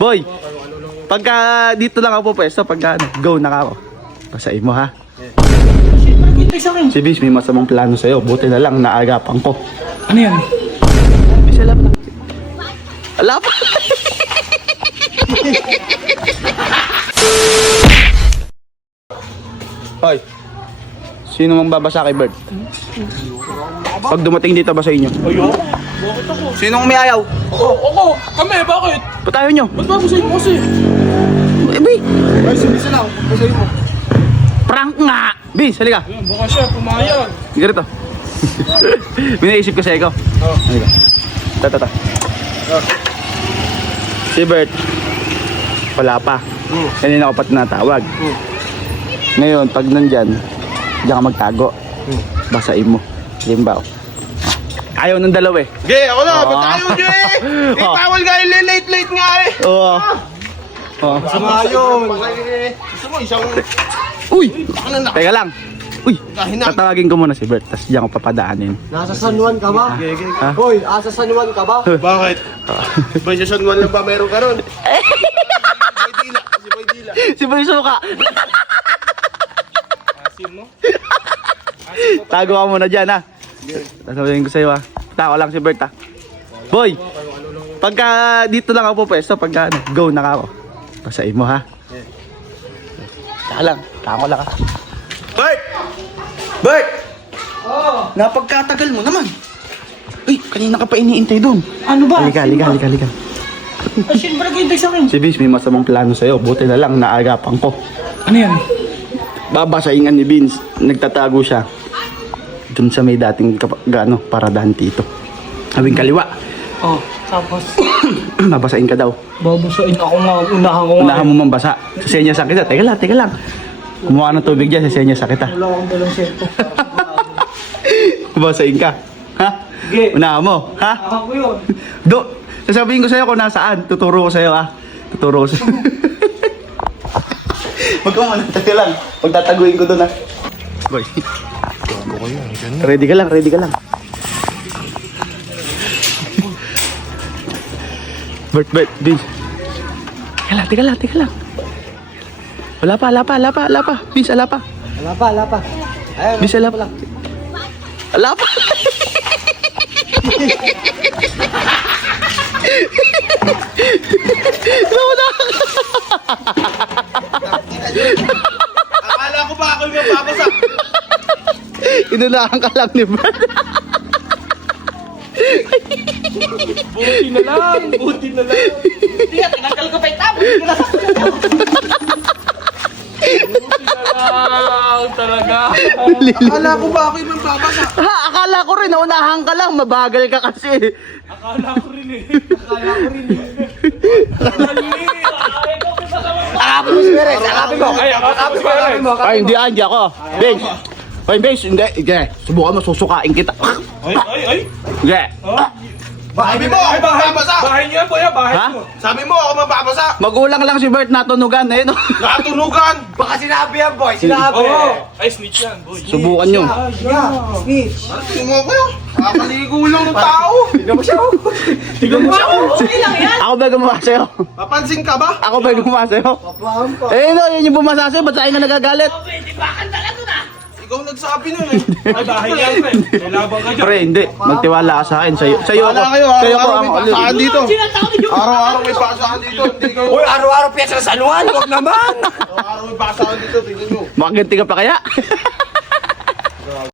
Boy, pagka dito lang ako po pwesto, pagka go na ako. Pasain mo ha. Si Vince may masamang plano sa'yo. Buti na lang naagapan ko. Ano yan? Bisa lang. Ala pa. Hoy. Sino mang babasa kay Bert? Pag dumating dito ba sa inyo? Ayo? Bakit ako? Sinong may ayaw? Ako! Kami, bakit? Ba't ayaw nyo? Ba't babasahin mo kasi? Bay, Ay, sinisa lang. Basahin mo. prank nga! Vince, halika. Ayan, baka siya, pumayag. Sige rito. Binaisip ko sa ikaw. Oh. Halika. Tata. Si Bert, wala pa. Kanina ko pa tinatawag. Ngayon, pag nandyan, diyan ka magtago. Basain mo. Limbaw. Ayaw ng dalawa eh. Gay, ako na. Ba't Ah. tayo, Gay? Eh, Oh. tawal nga yung late nga eh. Oo. Oh. Sama yun. Gusto mo, isang... Uy! Baka na Teka lang. Uy! Kahinang. Tatawagin ko muna si Bert, tapos diyan ko papadaanin. Nasa San Juan ka ba? Ha? Hoy, asa San Juan ka ba? Bakit? Ba siya San Juan lang ba meron ka ron? Boy Dila. Si Boy Dila. Si Boy Suka! Asim mo? Tago ka muna dyan ha. Sasabihin ko sa'yo ha. Tako lang si Bert ha. Boy! Pagka dito lang ako po pwesto, pagka go na ako. Pasain mo ha. Taka lang. Tako lang ha. Bert! Bert! Oh. Napagkatagal mo naman. Uy, kanina ka pa iniintay doon. Ano ba? Halika. Ay, sino ba naghihintay sa akin? Si Vince may masamang plano sa'yo. Buti na lang naagapan ko. Ano yan? Babasaingan ni Vince. Nagtatago siya. Doon sa may dating paradahan dito. Habing kaliwa. Oh, tapos Babasain ka daw. babasain ako nga, unahan ko nga. Unahan mo mambasa. Sasenya sa kita. Teka lang. Kumuha ng tubig dyan. Sasenya sa kita. Wala akong dalang seto. Babasain ka. Ha? Sige. Unahan mo. Ha? Ako yun. Sasabihin ko sa'yo kung nasaan. Tuturo ko sa'yo ha. Tuturo ko sa'yo. Huwag ka muna. Teka lang. Pagtataguin ko doon ha. Boy. Ready ka lang. Bert, Vince. Teka lang. Wala pa. Vince, wala pa. Wala pa. Ayun, Vince, wala pa. Wala pa. Akala ko ba ako yung mapapasa? Inunahan ka lang ni Bert. Buti na lang! Hindi, tinanggal ko pa yung tabo. Buti na lang! Talaga! Akala ko ba ako yung mapapasa? Ha, akala ko rin, naunahan ka lang. Mabagal ka kasi. Akala ko rin eh. Akapin mo si Beres, akapin mo. Ay, akapin mo. Ay, hindi ako. Vince. Hoy, Vince, hindi. Subukan mo, susukain kita. Ay! Hindi. Sabi mo ako mapapasa! Bahay niyo yan, boy, bahay Ha? niyo. Sabi mo ako mapapasa! Magulang lang si Bert natunugan eh, no? Nakatunugan! Baka sinabi yan, boy. Sinabi. Oo! Ay, snitch yan, boy. Subukan nyo. Snitch. Tingnan mo ko yun! Nakakaligo lang ng tao! Tignan mo siya. Okay lang yan. Ako ba gumawa sa'yo? Papansin ka ba? Ako ba gumawa sa'yo? Papahan pa. Eh, no, yun yung bumasa sa'yo. Ba't sa'yo ka nagagalit? Ikaw nagsabi nun eh! Ay, bahay niya, pre. May labang ka dyan. Pre, hindi. Magtiwala ka sa akin. Sa'yo ako. Wala kayo, Sa'yo ako. araw-araw may pasahan dito! Araw-araw may pasahan dito! Hindi kayo! Uy, araw-araw piyesa sa San Juan. Huwag naman. Araw-araw may pasahan dito, tingnan nyo! Makaganti ka pa kaya?